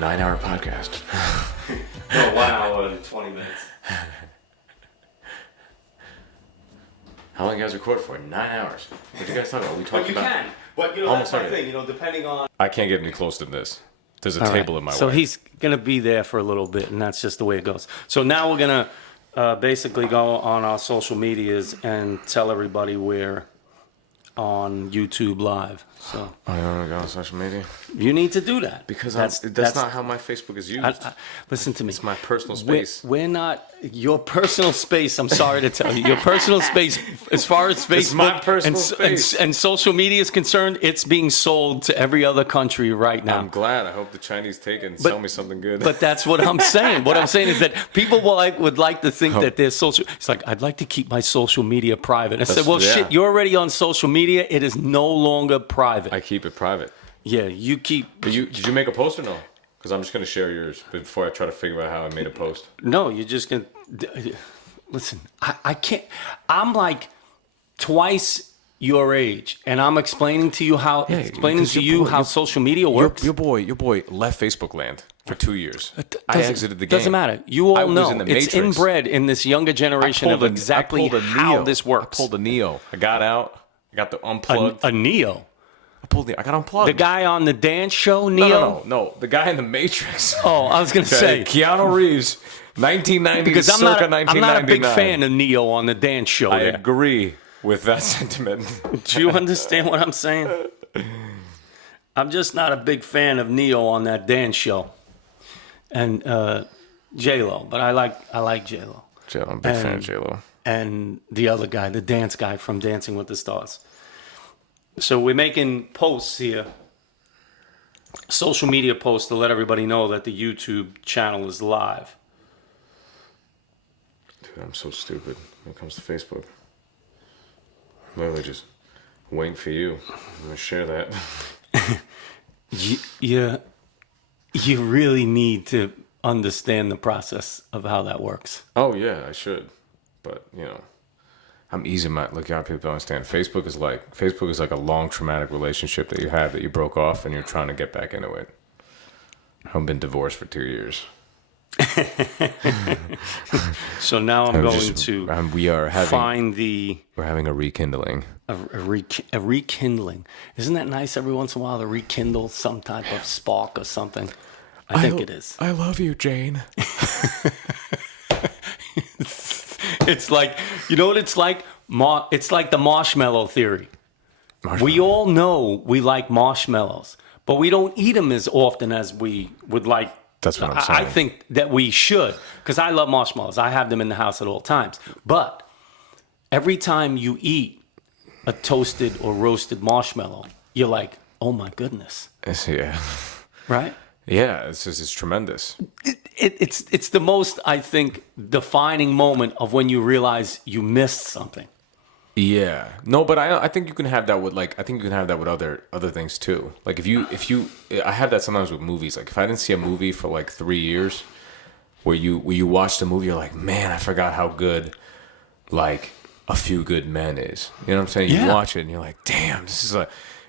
9-hour podcast. No, 1 hour and 20 minutes. How long you guys record for? 9 hours. What you guys talking about? We talked about. Can. But Almost that's my everything. thing. Depending on. I can't get any closer than this. There's a All table right. in my So way. he's going to be there for a little bit, and that's just the way it goes. So now we're going to basically go on our social medias and tell everybody we're on YouTube Live. So Oh, you want to go on social media? you need to do that. Because that's not how my Facebook is used. Listen to me. It's my personal space. We're not your personal space. I'm sorry to tell you, your personal space, as far as Facebook It's my personal and, space. and social media is concerned, it's being sold to every other country right now. I'm glad. I hope the Chinese take it and sell me something good. But that's what I'm saying. What I'm saying is that people would like to think that they're social. It's like, I'd like to keep my social media private. I said, well, yeah. shit, you're already on social media. It is no longer private. I keep it private. Yeah, you keep. But did you make a post or no? Because I'm just going to share yours before I try to figure out how I made a post. No, you're just going to. Listen, I can't. I'm like twice your age, and I'm explaining to you how social media works. Your boy left Facebook land for 2 years. I exited the game. Doesn't matter. You all know in the it's Matrix. inbred in this younger generation of exactly how this works. I pulled a Neo. I got out. I got the unplugged. A Neo. I got unplugged. The guy on the dance show, Neo? No. The guy in the Matrix. Oh, I was going to say. Keanu Reeves, 1990 Because circa I'm 1999. not a big fan of Neo on the dance show I there. agree with that sentiment. Do you understand what I'm saying? I'm just not a big fan of Neo on that dance show. And J-Lo, but I like J-Lo. I'm a big fan of J-Lo. And the other guy, the dance guy from Dancing with the Stars. So we're making posts here, social media posts to let everybody know that the YouTube channel is live. Dude, I'm so stupid when it comes to Facebook. I'm literally just waiting for you. I'm going to share that. You really need to understand the process of how that works. Oh, yeah, I should. But, I'm easy. Look, y'all people don't understand. Facebook is like a long traumatic relationship that you have that you broke off and you're trying to get back into it. I've been divorced for 2 years. So now I'm going to we're having a rekindling. A rekindling. Isn't that nice every once in a while to rekindle some type of spark or something? I think it is. I love you, Jane. It's like, you know what it's like? It's like the marshmallow theory. We all know we like marshmallows, but we don't eat them as often as we would like. That's what I'm saying. I think that we should, because I love marshmallows. I have them in the house at all times. But every time you eat a toasted or roasted marshmallow, you're like, oh my goodness. Yeah. Right? Yeah, it's tremendous. It's the most, I think, defining moment of when you realize you missed something. Yeah. No, but I think you can have that with other things too. Like if you I have that sometimes with movies. Like if I didn't see a movie for like 3 years, where you watch the movie, you're like, man, I forgot how good like A Few Good Men is. You know what I'm saying? You watch it and you're like, damn, this is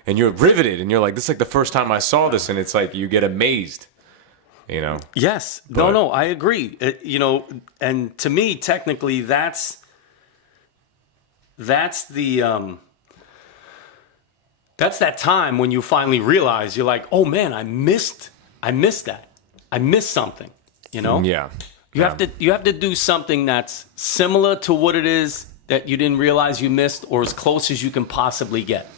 and you're riveted and you're like, this is like the first time I saw this, and it's like you get amazed. Yes. No, I agree. And to me, technically, that's that time when you finally realize you're like, oh man, I missed that. I missed something. Yeah. You have to do something that's similar to what it is that you didn't realize you missed, or as close as you can possibly get.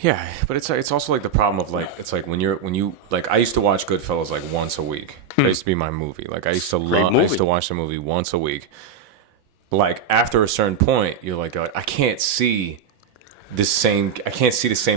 Yeah, but it's also like the problem of like, it's like when you like, I used to watch Goodfellas like once a week. That used to be my movie. Like I used to watch the movie once a week. Like after a certain point, you're like I can't see the same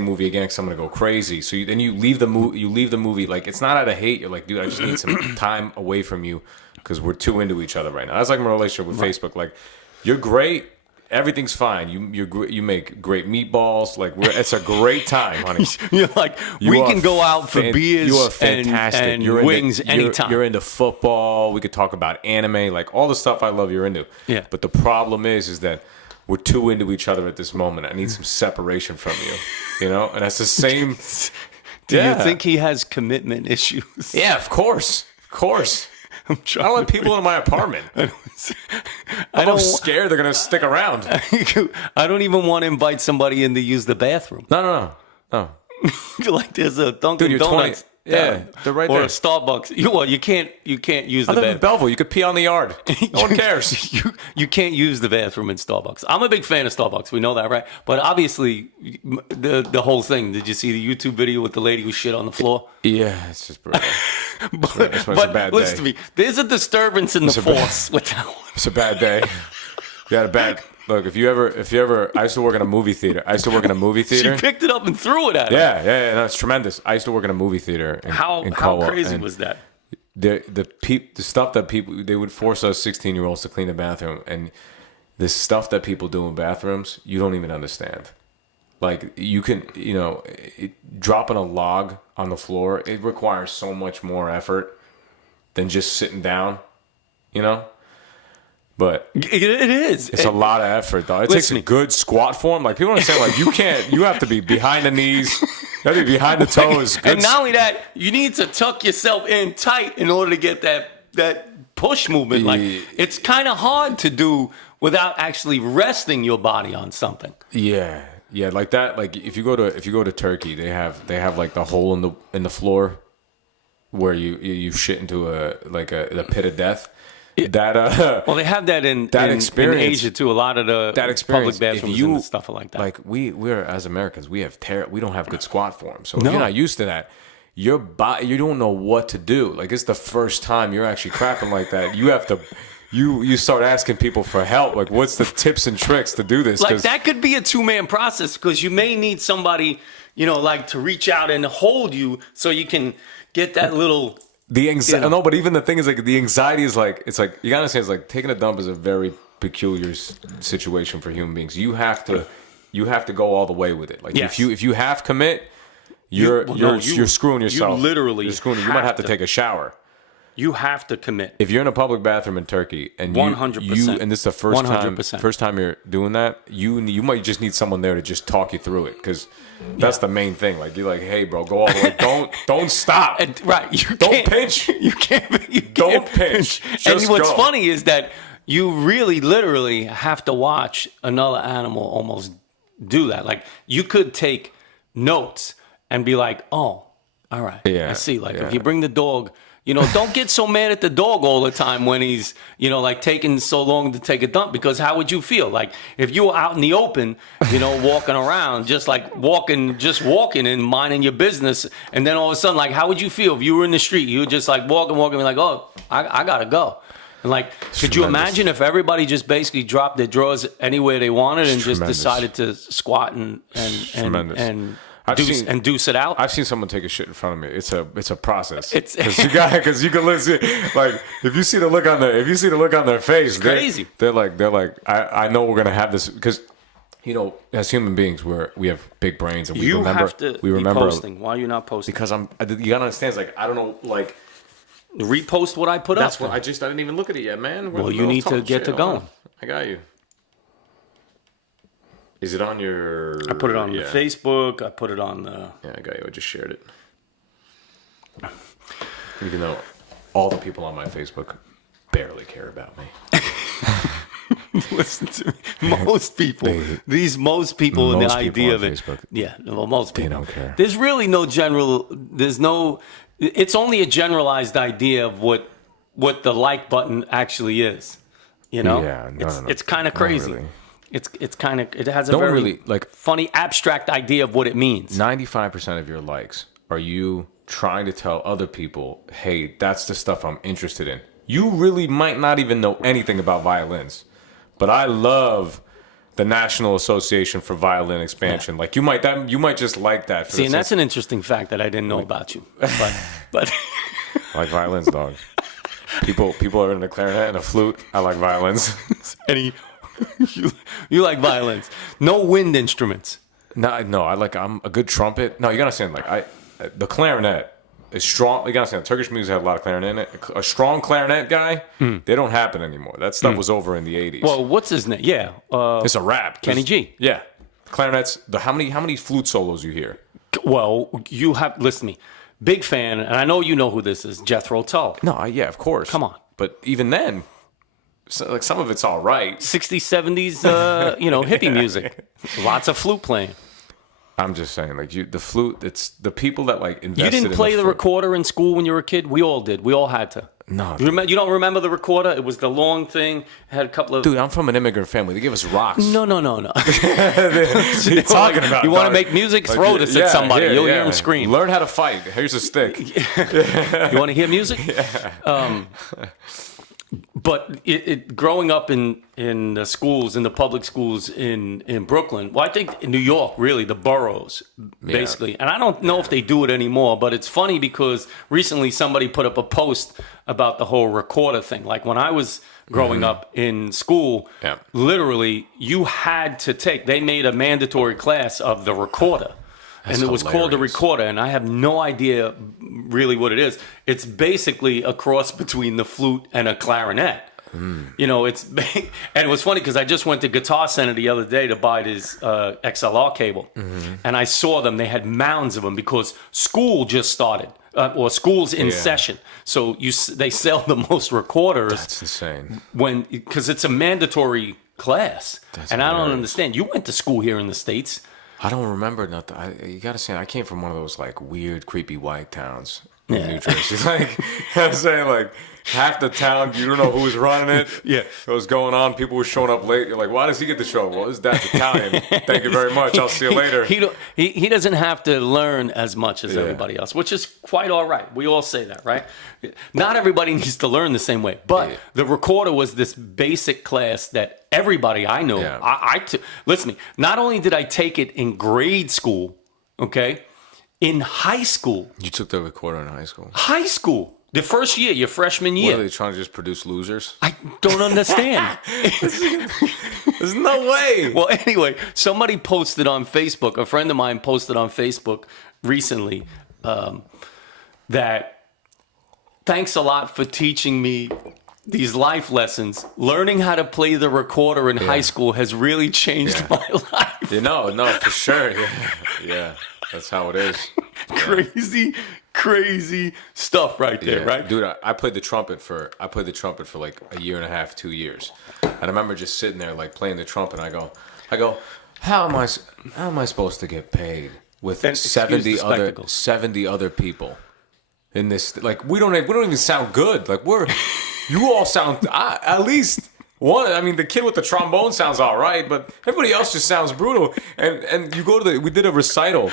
movie again because I'm gonna go crazy. So then you leave the movie. Like it's not out of hate. You're like, dude, I just need some time away from you because we're too into each other right now. That's like my relationship with Facebook. Like you're great. Everything's fine. You make great meatballs. Like it's a great time, honey. You're like, we can go out for beers. You are fantastic. And wings anytime. You're into football. We could talk about anime, like all the stuff I love. You're into. Yeah. But the problem is that we're too into each other at this moment. I need some separation from you. And that's the same. Do you think he has commitment issues? Yeah, of course. Of course. I don't let people in my apartment. I'm scared they're going to stick around. I don't even want to invite somebody in to use the bathroom. No. Like there's a Dunkin' Donuts. Yeah, they're right or there. Or a Starbucks. You can't use the I live bathroom. in Belleville. You could pee on the yard. No one cares. You can't use the bathroom in Starbucks. I'm a big fan of Starbucks. We know that, right? But obviously, the whole thing. Did you see the YouTube video with the lady who shit on the floor? Yeah, it's just brutal. But it's a bad listen day. to me. There's a disturbance in the force with that one. It's a bad day. You had a bad look. If you ever, I used to work in a movie theater. She picked it up and threw it at him. Yeah, no, it's tremendous. I used to work in a movie theater. How crazy was that? The stuff that people, they would force us 16-year-olds to clean the bathroom, and the stuff that people do in bathrooms, you don't even understand. Like you can, dropping a log on the floor, it requires so much more effort than just sitting down, But it is. It's a lot of effort, though. It takes a good squat form. Like people understand, like you have to be behind the knees, you have to be behind the toes. And not only that, you need to tuck yourself in tight in order to get that push movement. Like it's kind of hard to do without actually resting your body on something. Yeah, like that. Like if you go to Turkey, they have like the hole in the floor where you shit into the pit of death. Well, they have that in Asia too. A lot of the public bathrooms and stuff like that. Like we're as Americans, we don't have good squat form. So if you're not used to that, your body, you don't know what to do. Like it's the first time you're actually crapping like that. You have to. You start asking people for help. Like, what's the tips and tricks to do this? Like that could be a 2-man process because you may need somebody, like to reach out and hold you so you can get that little. The anxiety, no, but even the thing is like the anxiety is like it's like you gotta understand. It's like taking a dump is a very peculiar situation for human beings. You have to go all the way with it. Like if you half commit, you're screwing yourself. You're screwing. You might have to take a shower. You have to commit. If you're in a public bathroom in Turkey and 100%, and this is the first time you're doing that, you might just need someone there to just talk you through it because that's the main thing. Like you're like, hey, bro, go all the way. Don't stop. Right. Don't pinch. You can't. Don't pinch. And what's funny is that you really, literally have to watch another animal almost do that. Like you could take notes and be like, oh, all right, I see. Like if you bring the dog. Don't get so mad at the dog all the time when he's, like taking so long to take a dump because how would you feel? Like if you were out in the open, walking around, just walking and minding your business. And then all of a sudden, like, how would you feel if you were in the street? You were just like walking and like, oh, I got to go. And like, could you imagine if everybody just basically dropped their drawers anywhere they wanted and just decided to squat and deuce it out? I've seen someone take a shit in front of me. It's a process. Because you can listen. Like if you see the look on their face, it's crazy. They're like I know we're gonna have this because as human beings we have big brains and we remember. Posting. Why are you not posting? Because you gotta understand. It's like I don't know. Like repost what I put up. That's what I didn't even look at it yet, man. Well, you need to get to going. I got you. Is it on your... I put it on the Facebook. I put it on the... Yeah, I got you. I just shared it. Even though all the people on my Facebook barely care about me. Listen to me. Most people in the idea of it. Facebook, yeah, well, most people. They don't care. There's really no general... It's only a generalized idea of what the like button actually is. Yeah, it's kind of crazy. Really. It has a very funny abstract idea of what it means. 95% of your likes are you trying to tell other people, hey, that's the stuff I'm interested in. You really might not even know anything about violins, but I love the National Association for Violin Expansion. Like you might just like that. See, and that's an interesting fact that I didn't know about you. But I like violins, dog. People are in a clarinet and a flute. I like violins. You like violins. No wind instruments. No, I'm a good trumpet. No, you gotta understand, the clarinet is strong. You gotta understand, Turkish music had a lot of clarinet in it. A strong clarinet guy, they don't happen anymore. That stuff was over in the 80s. Well, what's his name? Yeah. It's a rap. Kenny G. Yeah. Clarinets, how many flute solos you hear? Well, you have listen to me. Big fan, and I know you know who this is, Jethro Tull. No, yeah, of course. Come on. But even then, like some of it's all right. 60s, 70s, hippie music. Lots of flute playing. I'm just saying, like the flute. It's the people that like invested. You didn't play in the recorder in school when you were a kid? We all did. We all had to. No, you don't remember the recorder? It was the long thing. It had a couple of. Dude, I'm from an immigrant family. They give us rocks. No. What are you talking about? You want to make music? Like, throw this at somebody. Yeah, You'll yeah. hear them scream. Learn how to fight. Here's a stick. You want to hear music? But growing up in the schools, in the public schools in Brooklyn, well, I think in New York, really, the boroughs, basically. And I don't know if they do it anymore, but it's funny because recently somebody put up a post about the whole recorder thing. Like when I was growing up in school, literally, you had to they made a mandatory class of the recorder. And it was called the recorder, and I have no idea really what it is. It's basically a cross between the flute and a clarinet. It's big. And it was funny because I just went to Guitar Center the other day to buy this XLR cable, and I saw them. They had mounds of them because school just started, or school's in session. So they sell the most recorders. That's insane. Because it's a mandatory class, and I don't hilarious. understand. You went to school here in the States. I don't remember nothing. You gotta say, I came from one of those like weird, creepy white towns in New Jersey. Like, I'm saying, like half the town, you don't know who was running it. Yeah, what was going on? People were showing up late. You're like, why does he get the show? Well, his dad's Italian. Thank you very much. I'll see you later. He doesn't have to learn as much as everybody else, which is quite all right. We all say that, right? Not everybody needs to learn the same way, but the recorder was this basic class that everybody I know, listen to me, not only did I take it in grade school, okay, in high school. You took the recorder in high school? High school. The first year, your freshman year. What, are they trying to just produce losers? I don't understand. There's no way. Well, anyway, somebody posted on Facebook, a friend of mine posted on Facebook recently that thanks a lot for teaching me these life lessons. Learning how to play the recorder in high school has really changed my life. No, for sure. Yeah, that's how it is. Crazy stuff right there, right? Dude, I played the trumpet for like a year and a half, 2 years. And I remember just sitting there like playing the trumpet, and I go, how am I supposed to get paid with 70 other people in this? Like we don't even sound good. Like you all sound at least one. I mean, the kid with the trombone sounds all right, but everybody else just sounds brutal. And you go to we did a recital.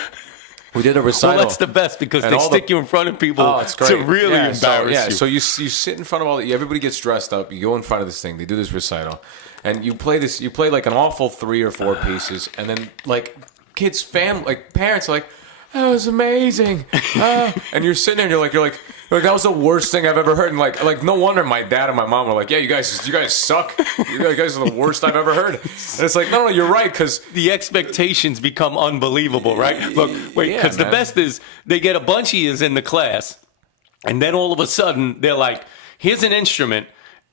Well, that's the best because they stick you in front of people to really embarrass you. So you sit in front of everybody gets dressed up. You go in front of this thing. They do this recital, and you play like an awful 3 or 4 pieces, and then like kids, parents are like, that was amazing, and you're sitting there and you're like that was the worst thing I've ever heard, and like no wonder my dad and my mom were like, yeah, you guys suck, you guys are the worst I've ever heard, and it's like no, you're right, because the expectations become unbelievable, right? Look, wait, because the best is they get a bunch of years in the class, and then all of a sudden they're like, here's an instrument,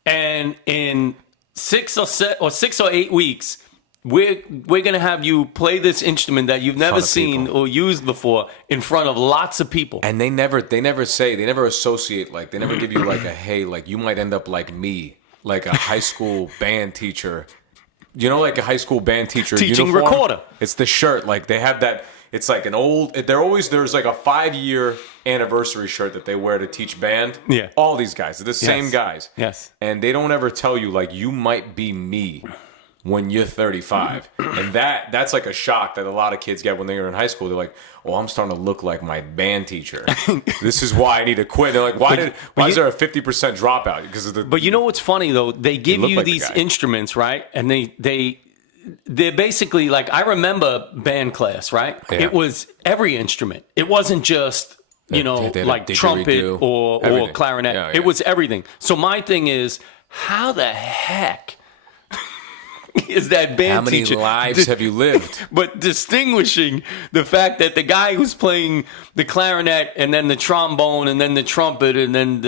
and in 6 or 8 weeks. We're gonna have you play this instrument that you've never seen or used before in front of lots of people. And they never associate, like they never give you like a hey, like you might end up like me, like a high school band teacher. You know, like a high school band teacher teaching uniform? Recorder. It's the shirt, like they have that. It's like an old. There's like a 5-year anniversary shirt that they wear to teach band. Yeah, all these guys, they're the same guys. Yes, and they don't ever tell you like you might be me when you're 35. And that's like a shock that a lot of kids get when they're in high school. They're like, oh, I'm starting to look like my band teacher. This is why I need to quit. They're like, why is there a 50% dropout? Because of the. But you know what's funny though? They give you like these instruments, right? And they're basically like, I remember band class, right? Yeah. It was every instrument. It wasn't just like trumpet or clarinet. Yeah. It was everything. So my thing is, how the heck is that band How many teacher. lives have you lived? But distinguishing the fact that the guy who's playing the clarinet and then the trombone and then the trumpet and then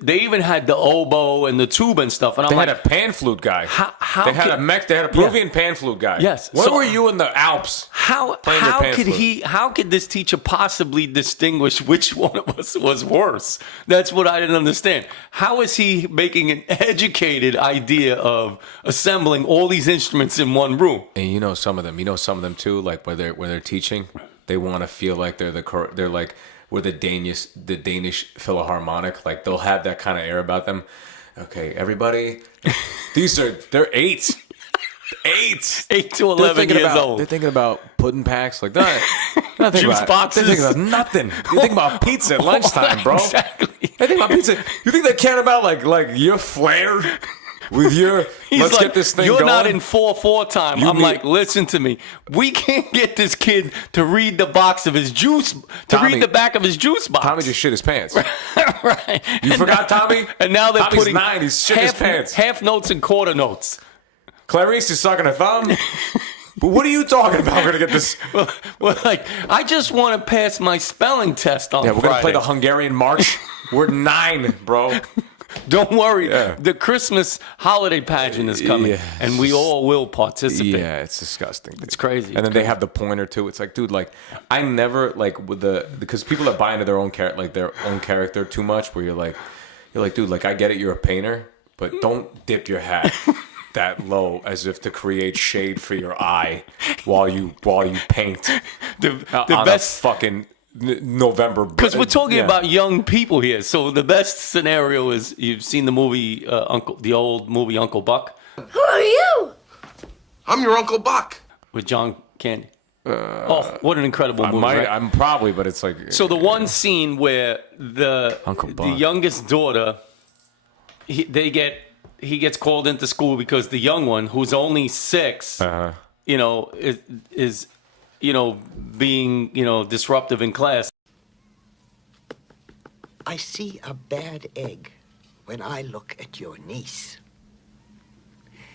they even had the oboe and the tuba and stuff. And They had a pan flute guy. They had a Peruvian pan flute guy. Yes. Where So- were you in the Alps? How pan could flute? how could this teacher possibly distinguish which one of us was worse? That's what I didn't understand. How is he making an educated idea of assembling all these instruments in one room? And you know some of them too, like where they're teaching, they want to feel like they're like we're the Danish Philharmonic, like they'll have that kind of air about them. Okay, everybody, they're 8 to 11 years old. They're thinking about pudding packs, like that. Juice boxes. They're thinking about nothing. They're thinking about pizza at lunchtime, bro. Exactly. They think about pizza. You think they care about like your flair with your? Let's get this thing You're going. not in 4/4 time. I'm like, listen to me. We can't get this kid to read the box of his juice, Tommy, read the back of his juice box. Tommy just shit his pants. Right. You forgot Tommy? And now they're Tommy's putting 9. He's shit his pants. half notes and quarter notes. Clarice is sucking her thumb. But what are you talking about? We're gonna get this. Well, like, I just want to pass my spelling test on Yeah, we're Friday. gonna play the Hungarian march. We're 9, bro. Don't worry. Yeah. The Christmas holiday pageant is coming, Yeah. and we all will participate. Yeah, it's disgusting. Dude. It's crazy. And then they have the pointer too. It's like, dude, like I never like with because people that buy into their own character too much. Where you're like, dude, like I get it, you're a painter, but don't dip your hat that low as if to create shade for your eye while you paint. The on best a fucking November, because we're talking yeah. about young people here. So the best scenario is you've seen the movie the old movie Uncle Buck Who are you? I'm your Uncle Buck. with John Candy. Oh, what an incredible movie! Right? I'm probably, but it's like So the one scene where the Uncle Buck. youngest daughter, he gets called into school because the young one, who's only 6, you know, is being disruptive in class. I see a bad egg when I look at your niece.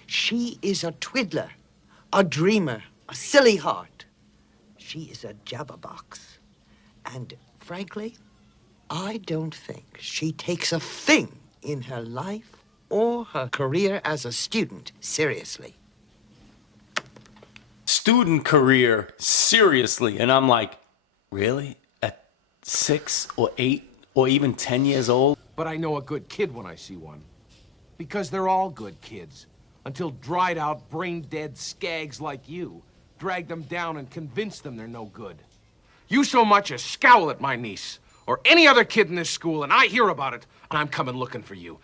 She is a twiddler, a dreamer, a silly heart. She is a jabberbox. And frankly, I don't think she takes a thing in her life or her career as a student seriously. Student career, seriously. And I'm like, really? At 6 or 8 or even 10 years old? But I know a good kid when I see one. Because they're all good kids. Until dried out, brain-dead skags like you drag them down and convince them they're no good. You so much as scowl at my niece or any other kid in this school and I hear about it and I'm coming looking for you.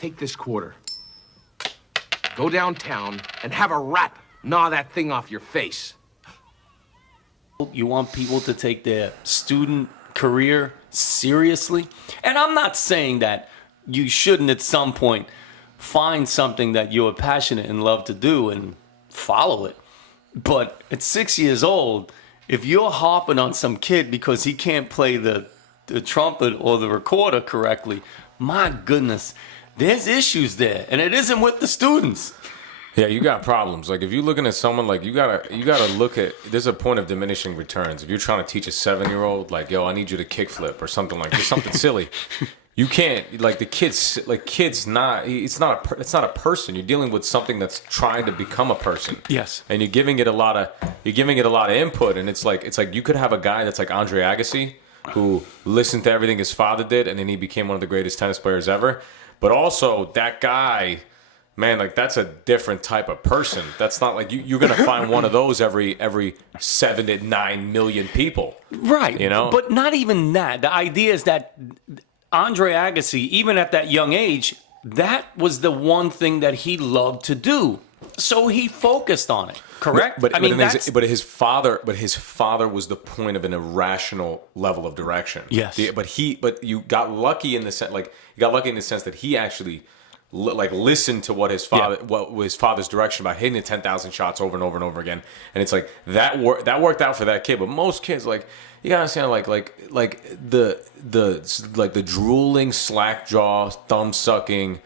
Take this quarter. Go downtown and have a rat gnaw that thing off your face. You want people to take their student career seriously? And I'm not saying that you shouldn't at some point find something that you're passionate and love to do and follow it. But at 6 years old, if you're harping on some kid because he can't play the trumpet or the recorder correctly, my goodness, there's issues there. And it isn't with the students. Yeah, you got problems. Like if you're looking at someone, like you gotta look at. There's a point of diminishing returns. If you're trying to teach a 7-year-old, like, yo, I need you to kickflip or something like just something silly. You can't, like, the kid's not. It's not a person. You're dealing with something that's trying to become a person. Yes. And you're giving it a lot of input. And it's like you could have a guy that's like Andre Agassi, who listened to everything his father did, and then he became one of the greatest tennis players ever. But also that guy, man, like that's a different type of person. That's not like you're gonna find one of those every 7 to 9 million people. Right. You know? But not even that. The idea is that Andre Agassi, even at that young age, that was the one thing that he loved to do. So he focused on it. Correct? But his father was the point of an irrational level of direction. Yes. But you got lucky in the sense that he actually listened to what his father's direction by hitting the 10,000 shots over and over and over again. And it's like that worked out for that kid. But most kids, like, you gotta understand, like the drooling, slack jaw, thumb sucking,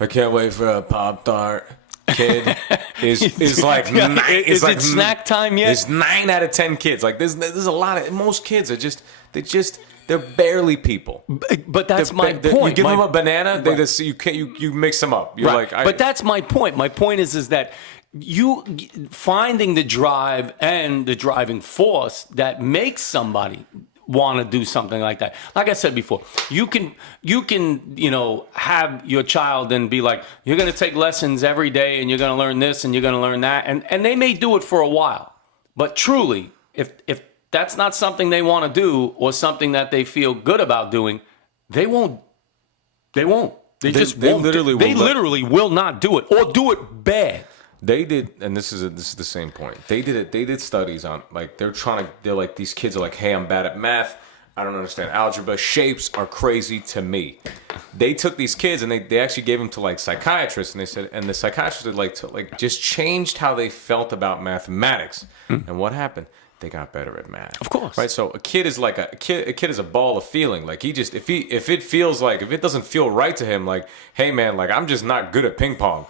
I can't wait for a Pop-Tart. Kid is like nine, is it snack time yet? There's 9 out of 10 kids. Like there's a lot of most kids are they're barely people. But that's my point. You give them a banana, they just you mix them up. You're like, but that's my point. My point is that you finding the drive and the driving force that makes somebody want to do something like that. Like I said before, you can have your child and be like, you're going to take lessons every day and you're going to learn this and you're going to learn that, and they may do it for a while, but truly, if that's not something they want to do or something that they feel good about doing, they won't. They literally will not do it or do it bad. They did, and this is the same point. They did studies on, like, they're like, these kids are like, hey, I'm bad at math. I don't understand algebra. Shapes are crazy to me. They took these kids and they actually gave them to like psychiatrists, and they said, and the psychiatrists had just changed how they felt about mathematics. And what happened? They got better at math. Of course. Right? So a kid is like a kid is a ball of feeling. Like if it doesn't feel right to him, like, hey man, like I'm just not good at ping pong.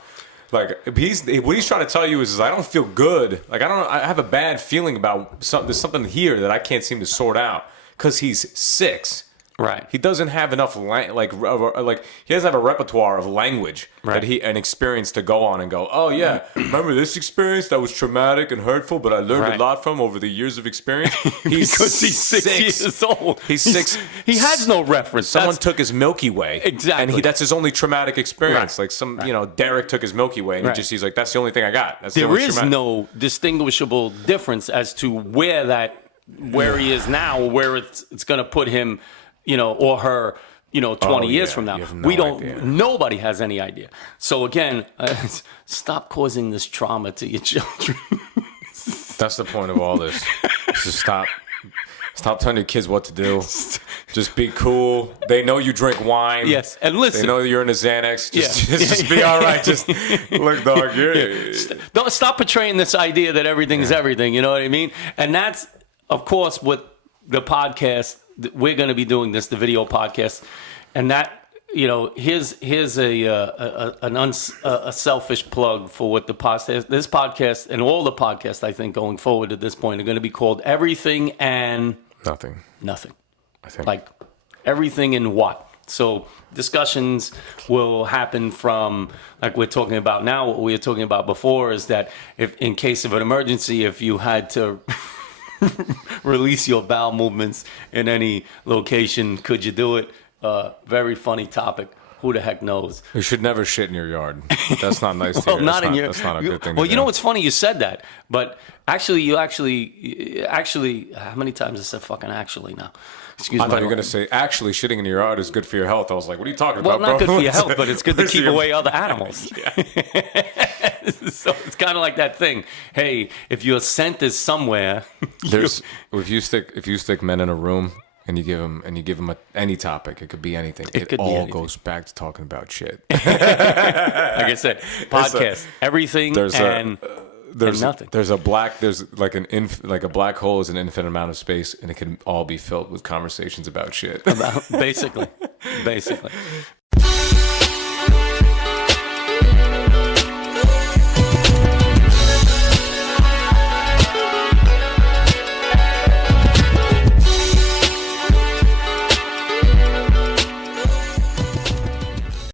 Like what he's trying to tell you is I don't feel good. Like I have a bad feeling about something. There's something here that I can't seem to sort out because he's 6. Right. He doesn't have enough he doesn't have a repertoire of language and experience to go on and go, oh yeah, remember this experience that was traumatic and hurtful, but I learned a lot from over the years of experience. Because he's 6 years old. He's 6. He has no reference. Someone took his Milky Way. Exactly. And that's his only traumatic experience. Like Derek took his Milky Way and he's like, that's the only thing I got. There is no distinguishable difference as to where he is now, or where it's going to put him, or her, 20 years from now. Nobody has any idea. So again, stop causing this trauma to your children. That's the point of all this. Just stop telling your kids what to do. Just be cool. They know you drink wine. Yes, and listen. They know you're in a Xanax. Just be all right. Just look, dog. Don't stop portraying this idea that everything's everything. You know what I mean? And that's, of course, what the podcast. We're going to be doing this, the video podcast, and that, here's a selfish plug for what this podcast and all the podcasts, I think, going forward at this point are going to be called Everything and Nothing. I think. Like everything and what? So discussions will happen from, like we're talking about now, what we were talking about before is that if in case of an emergency, if you had to release your bowel movements in any location, could you do it? Very funny topic. Who the heck knows? You should never shit in your yard. That's not nice to hear. That's not a good thing to do. What's funny? You said that, but actually, how many times I said fucking actually now? Excuse me. I thought you were going to say, actually, shitting in your yard is good for your health. I was like, what are you talking about, bro? Well, not good for your health, but it's good to keep away other animals. So it's kind of like that thing. Hey, if your scent is somewhere, if you stick men in a room and you give them any topic, it could be anything. It all goes back to talking about shit. Like I said, podcast, everything and nothing. There's like a black hole is an infinite amount of space, and it can all be filled with conversations about shit. Basically.